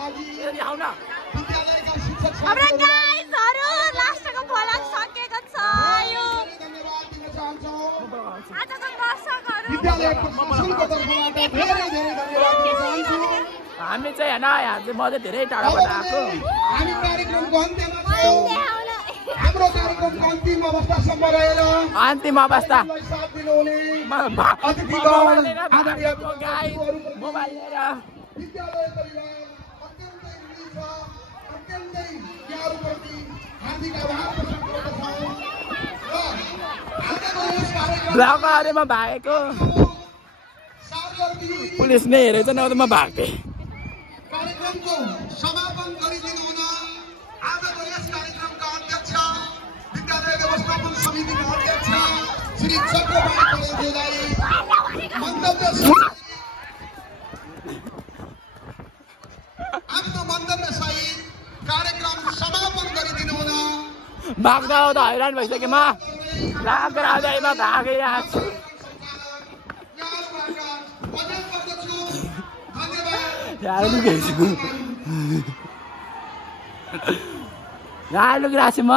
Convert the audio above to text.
आउन हाम्रो गाइजहरु लास्टको भ्लग सकेको छ यो आजको दर्शकहरु हामी चाहिँ हैन यहाँ चाहिँ म चाहिँ धेरै टाढाबाट आएको हामी कार्यक्रमको अन्त्यमा हाम्रो कार्यक्रमको अन्तिम अवस्थासम्म रहेर अन्तिम अवस्था साथ दिनुहुने मोबाइल लिएर विद्यालय परिवार अत्यन्तै ऋणी छ अत्यन्तै यहाँहरुप्रति हार्दिक आभार प्रकट गर्दछौं र आजको यस ब्लगरमा भागेको पुलिसले हेरेको छ नभए त म भाग्थेँ कार्यक्रमको समापन गरिदिनु हुन आजको यस कार्यक्रमका अध्यक्ष विद्यालय व्यवस्थापन समितिका अध्यक्ष श्री चक्रबहादुर पौडेलज्यूलाई आफ्नो मन्तव्य सहित कार्यक्रम समापन गरिदिनु हुन भाग्दा त हैरान भइसक्यो म भागेर आउँदैमा भागेर यहाँ छु यहाँ लुकिरहेको छु म